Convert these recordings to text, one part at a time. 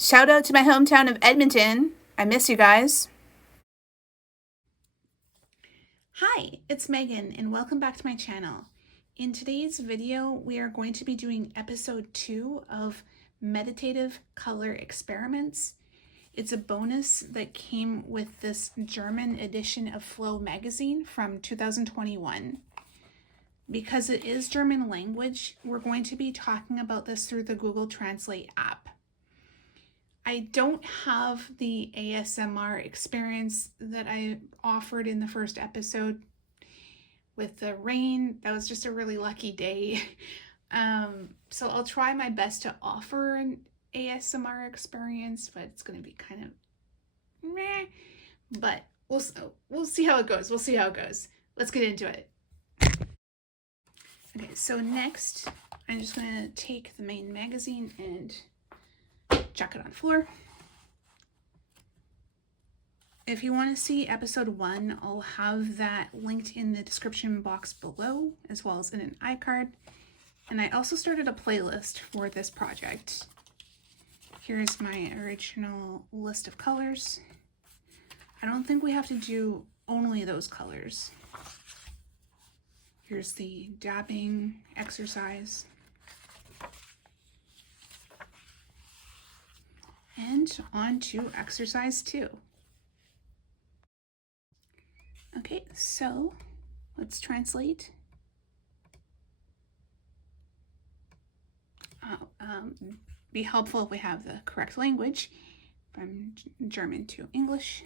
Shout out to my hometown of Edmonton. I miss you guys. Hi, it's Megan and welcome back to my channel. In today's video, we are going to be doing episode 2 of Meditative Color Experiments. It's a bonus that came with this German edition of FlowMagazine from 2021. Because it is German language, we're going to be talking about this through the Google Translate app. I don't have the ASMR experience that I offered in the first episode with the rain. That was just a really lucky day. So I'll try my best to offer an ASMR experience, but it's going to be kind of meh. But we'll see how it goes. We'll see how it goes. Let's get into it. Okay, so next I'm just going to take the main magazine and chuck it on the floor. If you want to see episode 1, I'll have that linked in the description box below, as well as in an iCard. And I also started a playlist for this project. Here's my original list of colors. I don't think we have to do only those colors. Here's the dabbing exercise. And on to exercise 2. Okay, so let's translate. Be helpful if we have the correct language from German to English.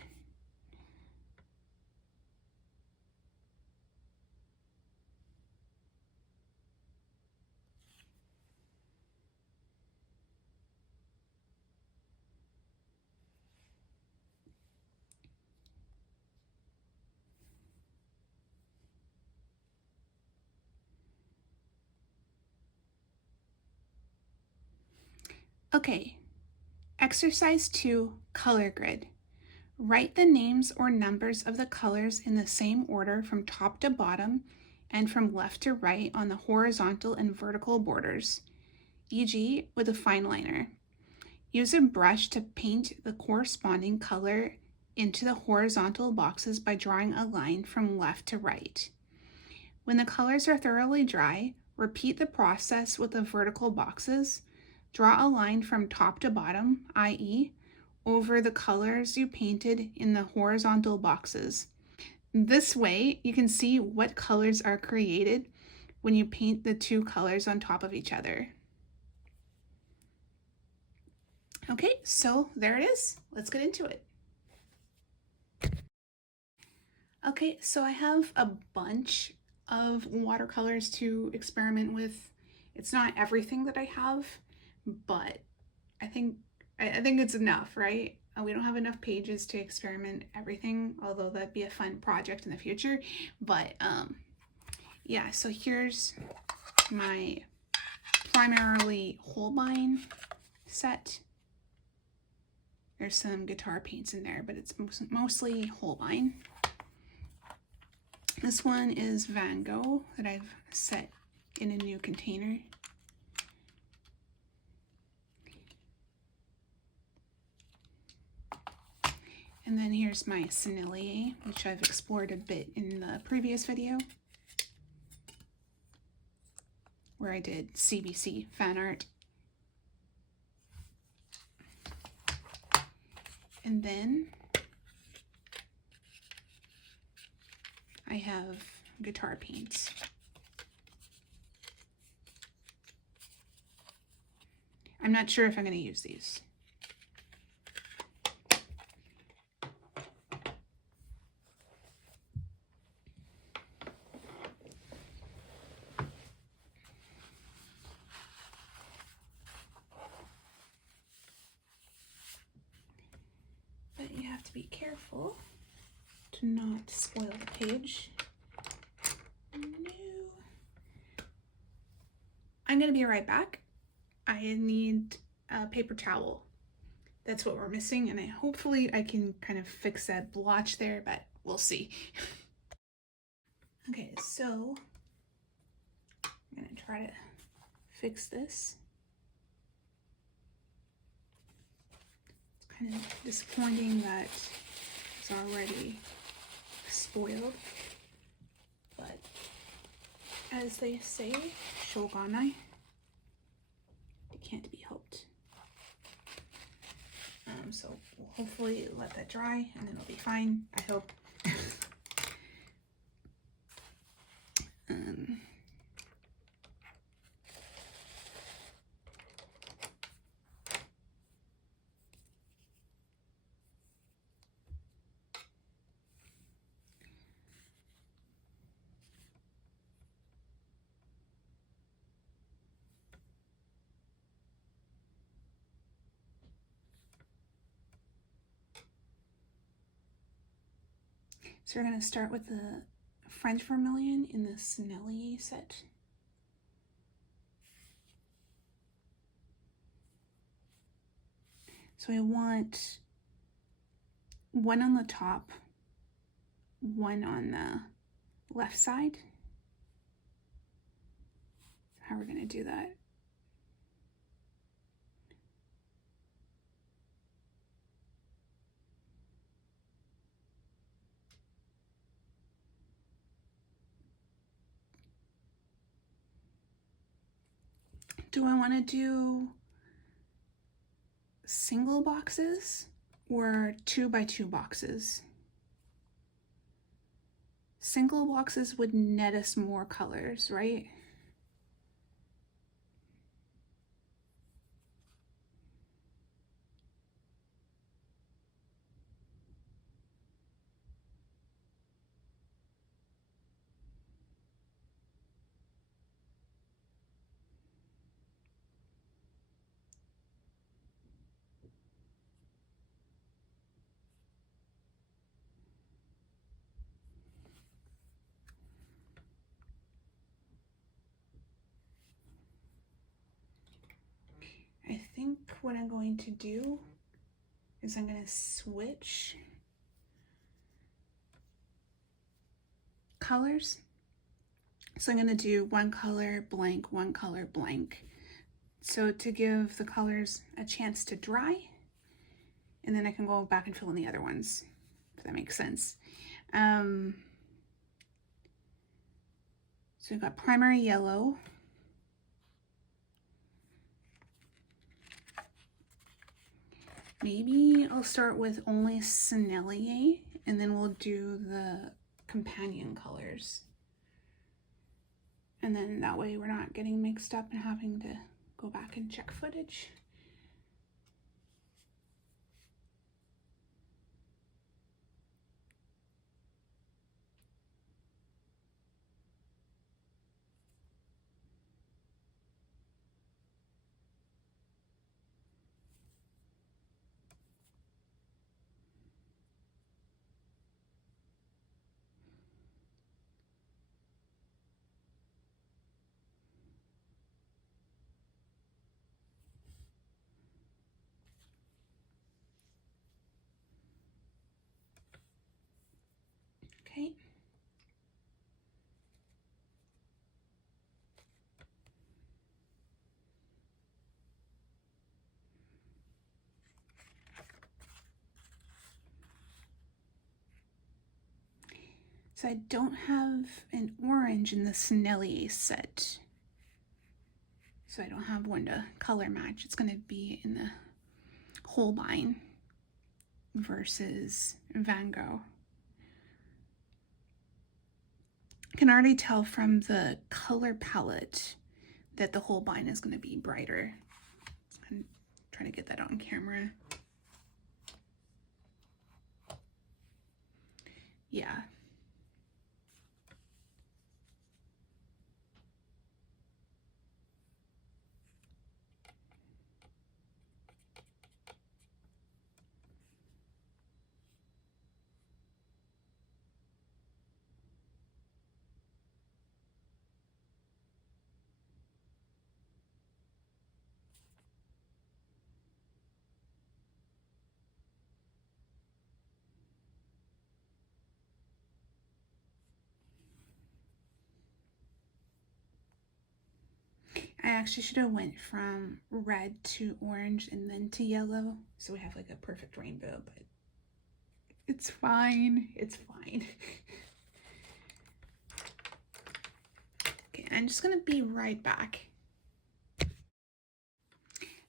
Okay, exercise 2, color grid. Write the names or numbers of the colors in the same order from top to bottom and from left to right on the horizontal and vertical borders, e.g. with a fine liner. Use a brush to paint the corresponding color into the horizontal boxes by drawing a line from left to right. When the colors are thoroughly dry, repeat the process with the vertical boxes. Draw a line from top to bottom, i.e., over the colors you painted in the horizontal boxes. This way, you can see what colors are created when you paint the two colors on top of each other. Okay, so there it is. Let's get into it. Okay, so I have a bunch of watercolors to experiment with. It's not everything that I have, but I think it's enough, right? We don't have enough pages to experiment everything, although that'd be a fun project in the future. But yeah, so here's my primarily Holbein set. There's some guitar paints in there, but it's mostly Holbein. This one is Van Gogh that I've set in a new container. And then here's my Sennelier, which I've explored a bit in the previous video, where I did CBC fan art. And then I have guitar paints. I'm not sure if I'm going to use these. But you have to be careful to not spoil the page. No. I'm going to be right back. I need a paper towel. That's what we're missing, and hopefully I can kind of fix that blotch there, but we'll see. Okay, so I'm going to try to fix this. kind of disappointing that it's already spoiled, but as they say, shoganai, it can't be helped. So we'll hopefully let that dry and then it'll be fine, I hope. So we're going to start with the French vermilion in the Snellier set. So I want one on the top, one on the left side. How we're going to do that? Do I want to do single boxes or 2 by 2 boxes? Single boxes would net us more colors, right? I think what I'm going to do is I'm going to switch colors. So I'm going to do one color blank, one color blank. So to give the colors a chance to dry, and then I can go back and fill in the other ones, if that makes sense. So we've got primary yellow. Maybe I'll start with only Snellier, and then we'll do the companion colors. And then that way we're not getting mixed up and having to go back and check footage. Okay. So I don't have an orange in the Snellier set. So I don't have one to color match. It's going to be in the Holbein versus Van Gogh. I can already tell from the color palette that the Holbein is going to be brighter. I'm trying to get that on camera. Yeah. I actually should have went from red to orange and then to yellow, so we have like a perfect rainbow, but it's fine. It's fine. Okay, I'm just gonna be right back.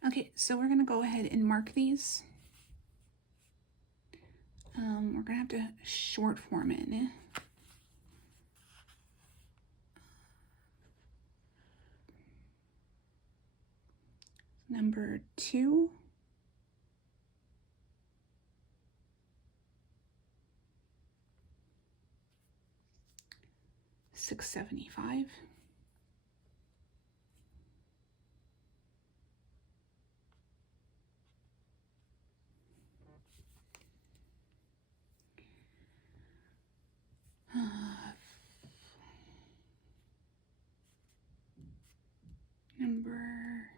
Okay, so we're gonna go ahead and mark these. We're gonna have to short form it. Number 2. $6.75. Number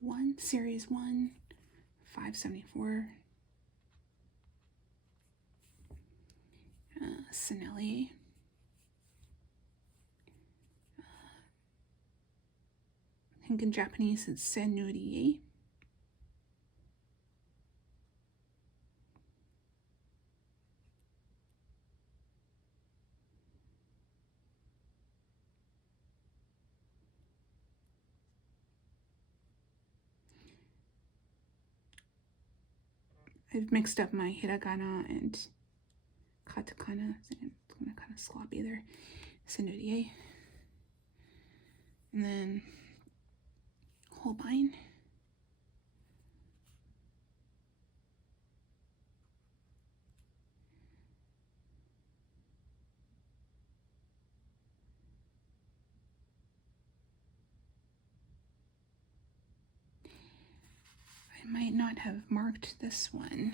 1, Series 1, $5.74. Sinelli. I think in Japanese it's Senuri. I've mixed up my hiragana and katakana. It's kind of sloppy there. Senuri. And then Holbein. I might not have marked this one.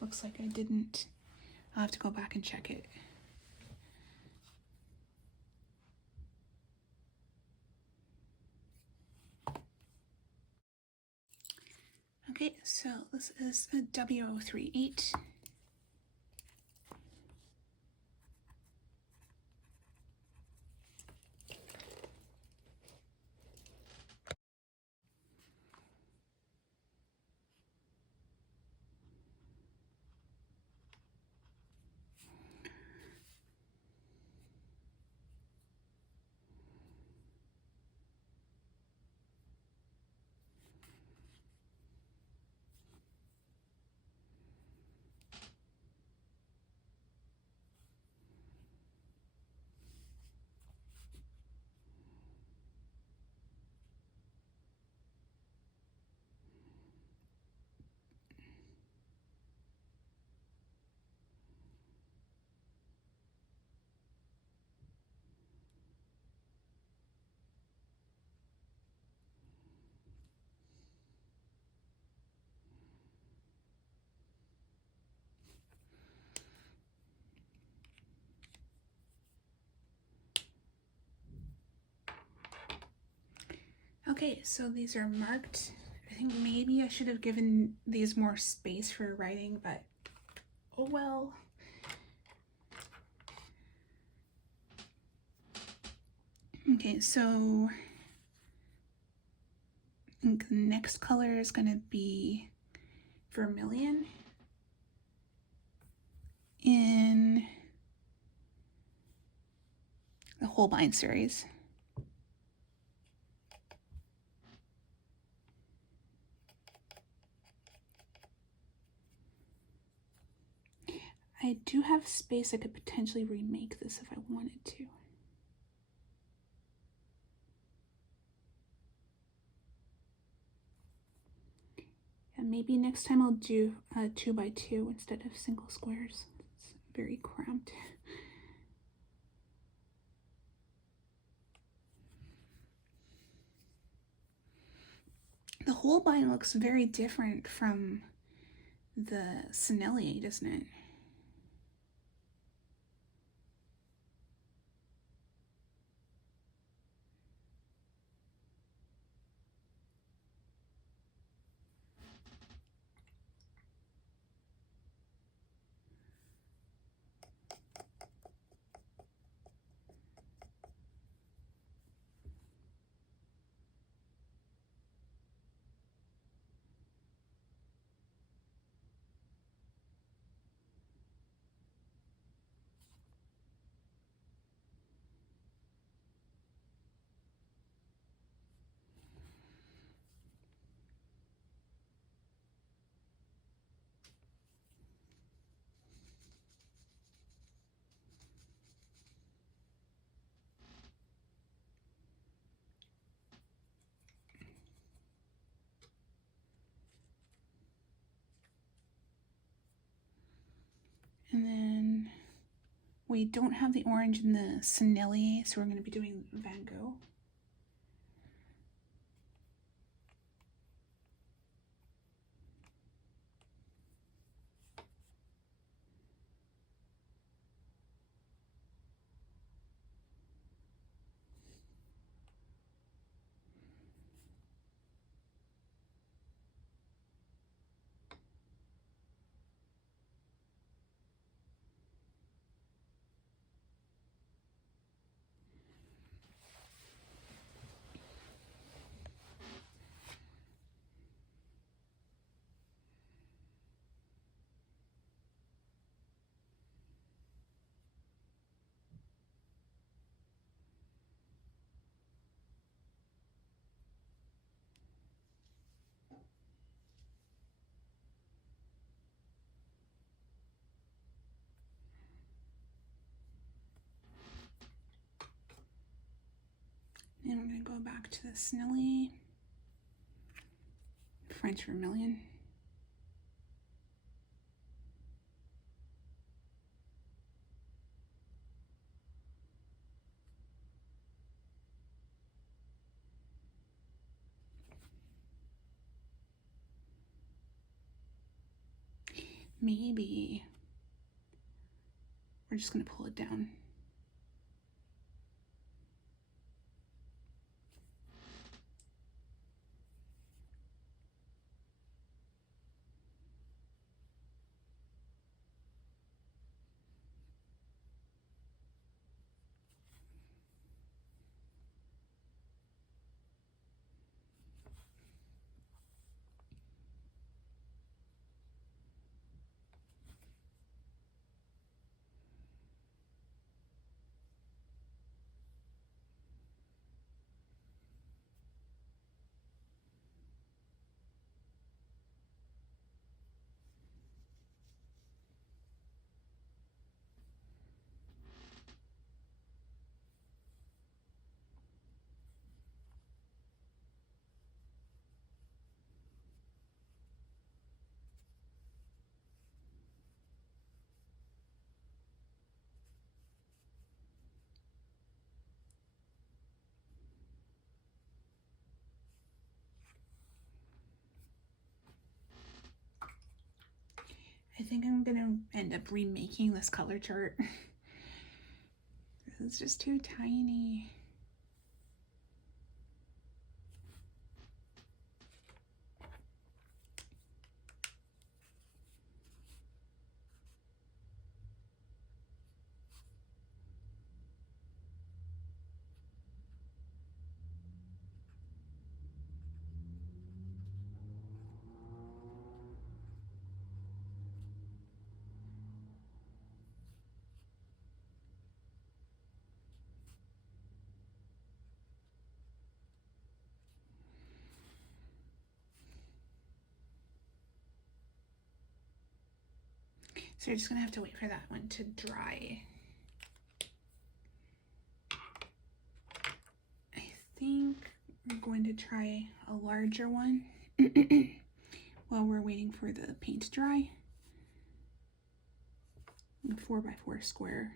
Looks like I didn't. I'll have to go back and check it. Okay, so this is a W038. Okay, so these are marked. I think maybe I should have given these more space for writing, but oh well. Okay, so I think the next color is going to be vermilion in the Holbein series. I do have space. I could potentially remake this if I wanted to. And maybe next time I'll do 2x2 instead of single squares. It's very cramped. The Holbein looks very different from the Sinelli, doesn't it? We don't have the orange in the Snilly, so we're going to be doing Van Gogh. And I'm going to go back to the Snilly, French Vermilion. Maybe we're just going to pull it down. I think I'm going to end up remaking this color chart. It's just too tiny. So you're just going to have to wait for that one to dry. I think we're going to try a larger one while we're waiting for the paint to dry. A 4x4 square.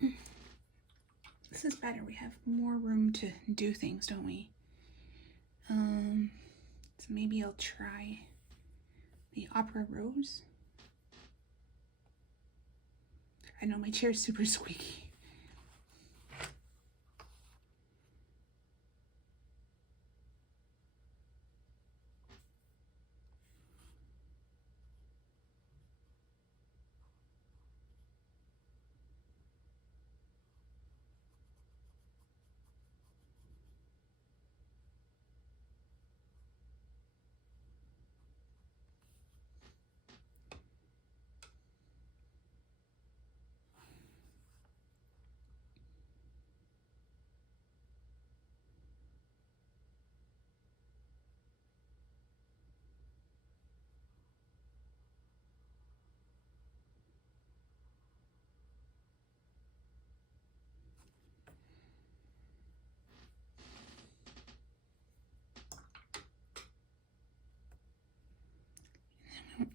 This is better. We have more room to do things, don't we? So maybe I'll try the Opera Rose. I know my chair's super squeaky.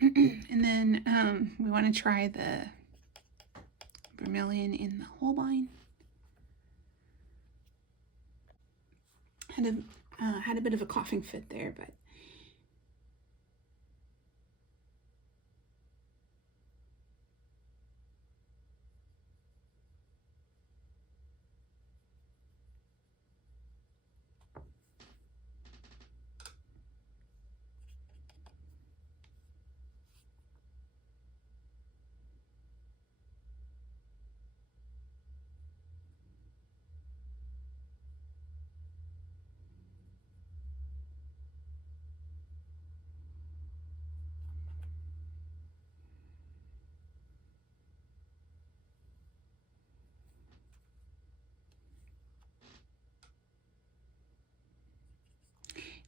And then we want to try the vermilion in the Holbein. Had a bit of a coughing fit there, but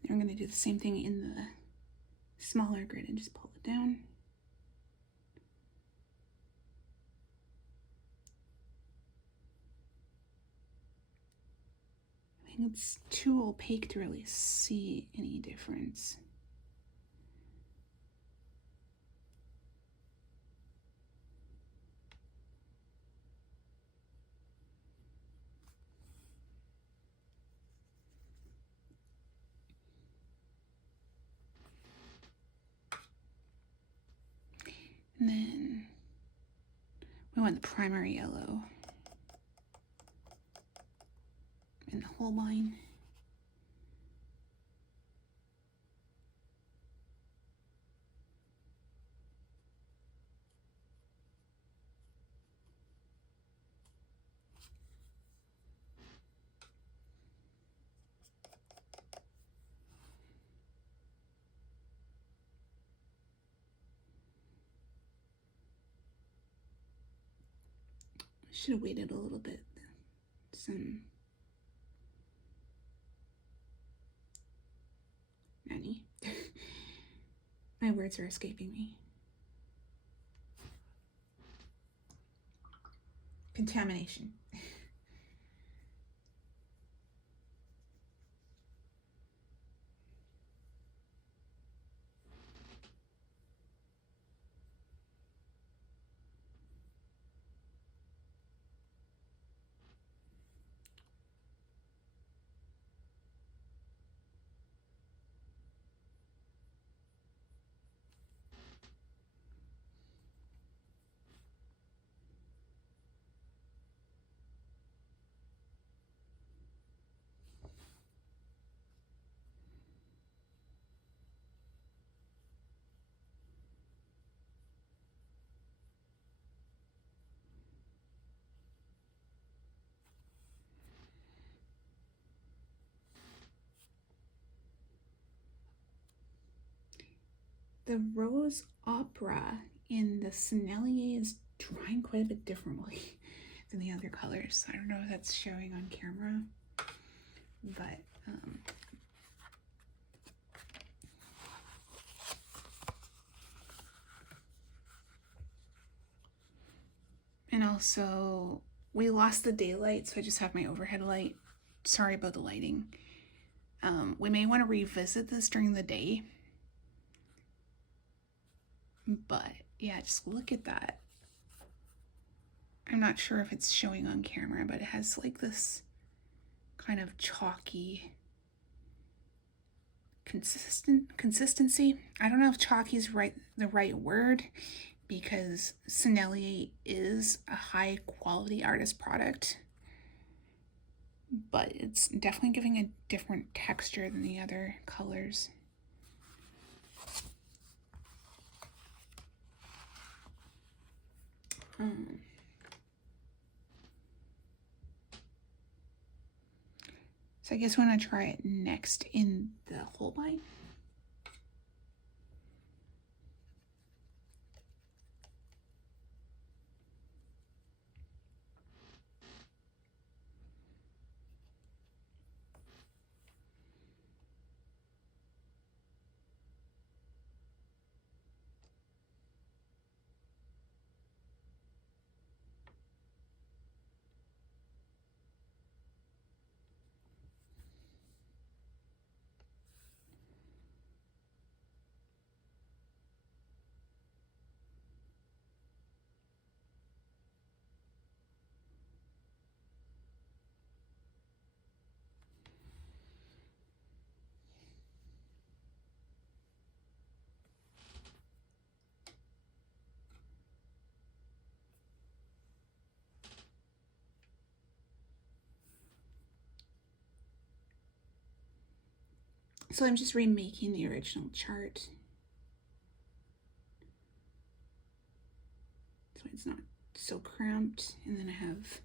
then we're going to do the same thing in the smaller grid and just pull it down. I think it's too opaque to really see any difference. And then we want the primary yellow in the Holbein. Should have waited a little bit. Nanny. My words are escaping me. Contamination. The Rose Opera in the Sennelier is drying quite a bit differently than the other colors. I don't know if that's showing on camera, but and also we lost the daylight, so I just have my overhead light. Sorry about the lighting. We may want to revisit this during the day. But yeah, just look at that. I'm not sure if it's showing on camera, but it has like this kind of chalky consistency. I don't know if chalky is the right word, because Sennelier is a high quality artist product, but it's definitely giving a different texture than the other colors. So I guess we're gonna try it next in the Holbein. So I'm just remaking the original chart, so it's not so cramped. And then I have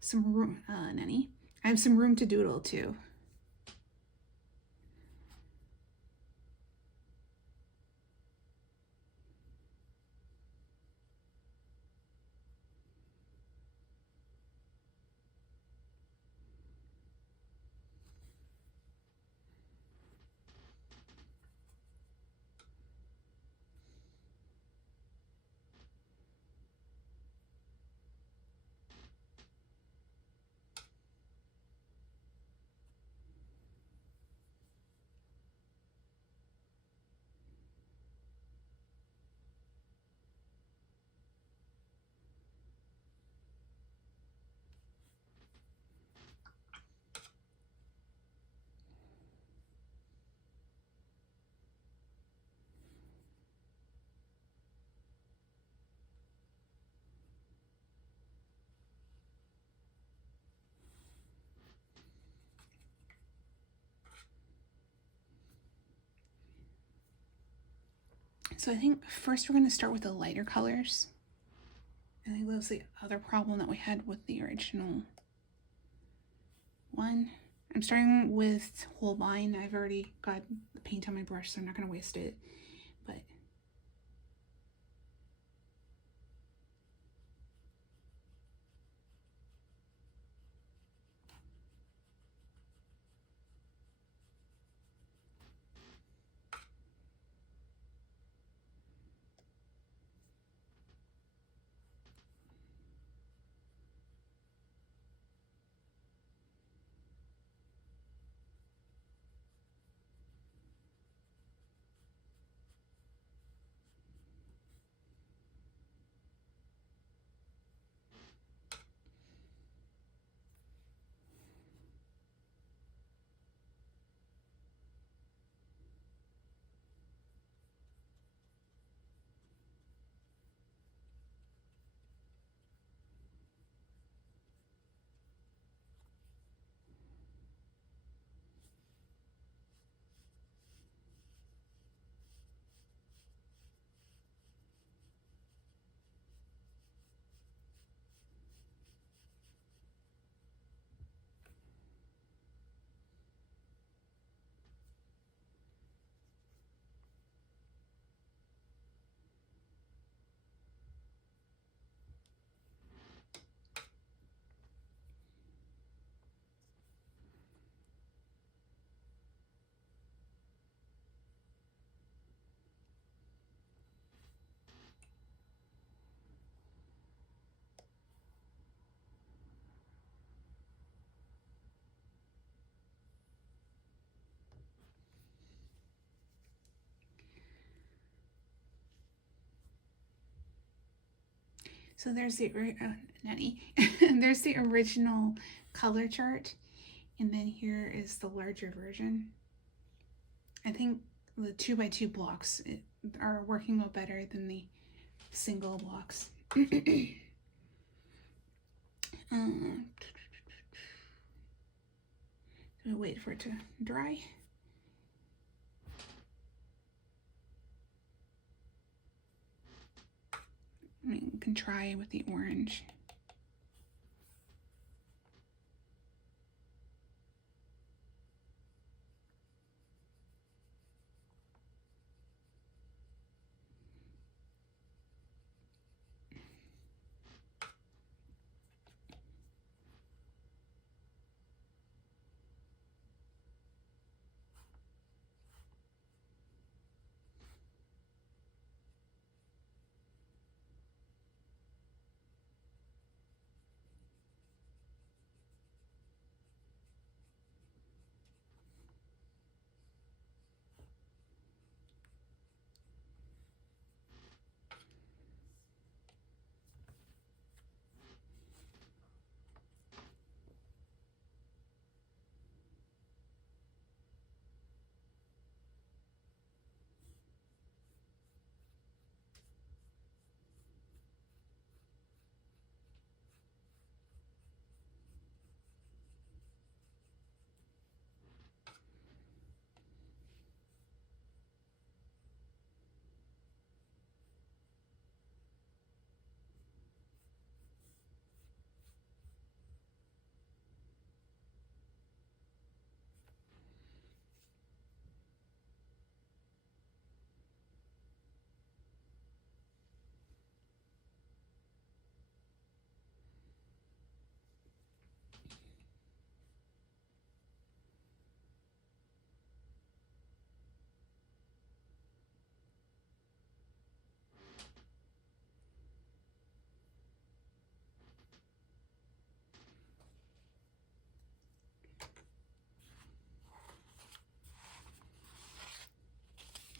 some room, I have some room to doodle too. So I think first we're going to start with the lighter colors. I think that was the other problem that we had with the original one. I'm starting with Holbein. I've already got the paint on my brush, so I'm not going to waste it. But So there's the there's the original color chart, and then here is the larger version. I think the 2x2 blocks are working out better than the single blocks. Wait for it to dry. You can try with the orange.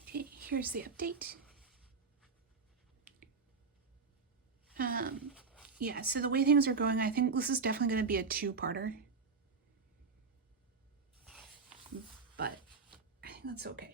Okay, here's the update. Yeah, so the way things are going, I think this is definitely going to be a two-parter. But I think that's okay.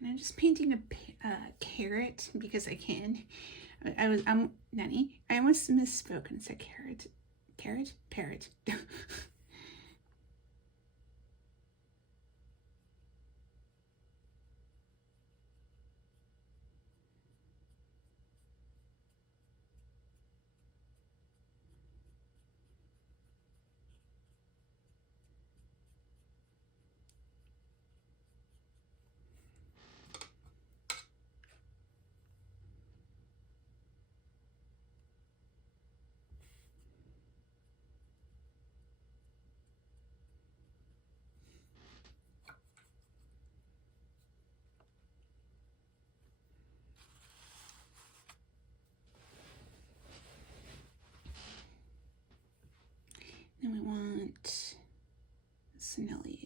And I'm just painting a carrot because I can. I'm Nanny. I almost misspoke and said carrot. Carrot? Parrot. Snelly.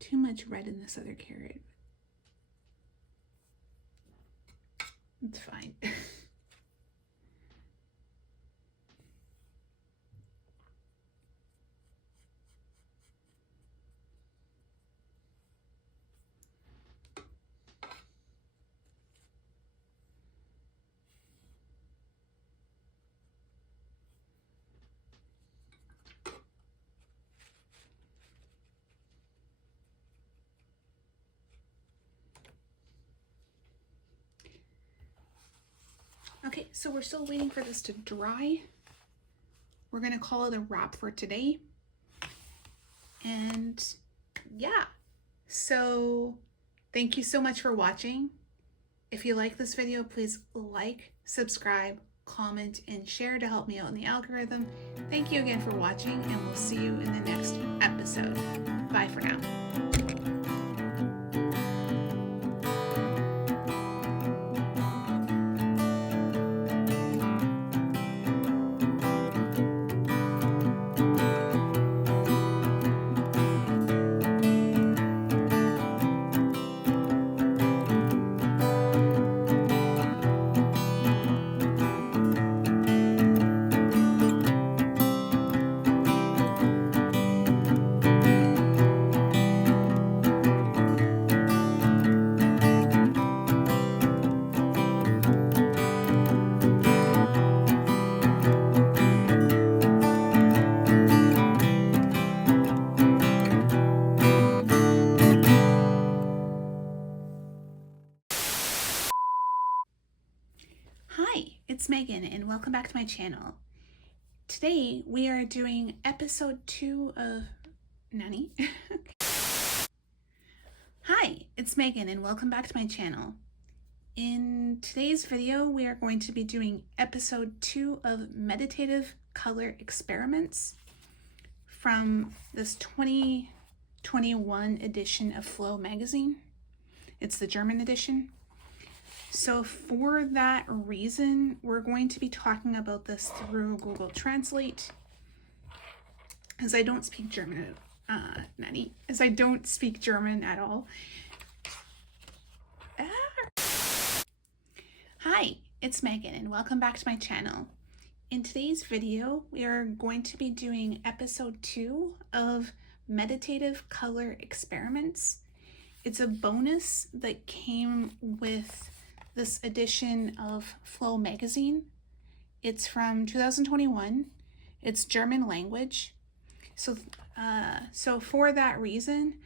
Too much red in this other carrot. It's fine. Okay, so we're still waiting for this to dry. We're gonna call it a wrap for today. And yeah, so thank you so much for watching. If you like this video, please like, subscribe, comment, and share to help me out in the algorithm. Thank you again for watching, and we'll see you in the next episode. Bye for now. Hi, it's Megan and welcome back to my channel. Today we are doing episode 2 of Nani. Hi, it's Megan and welcome back to my channel. In today's video we are going to be doing episode 2 of Meditative Color Experiments from this 2021 edition of FlowMagazine. It's the German edition. So for that reason, we're going to be talking about this through Google Translate, as I don't speak German, as I don't speak German at all. Hi, it's Megan and welcome back to my channel. In today's video, we are going to be doing episode 2 of Meditative Color Experiments. It's a bonus that came with this edition of FlowMagazine. It's from 2021. It's German language. So for that reason,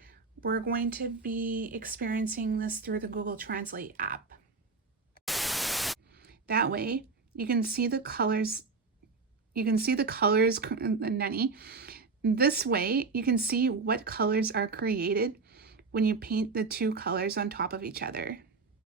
we're going to be experiencing this through the Google Translate app. That way, you can see the colors. You can see the colors, Nenny. This way, you can see what colors are created when you paint the two colors on top of each other.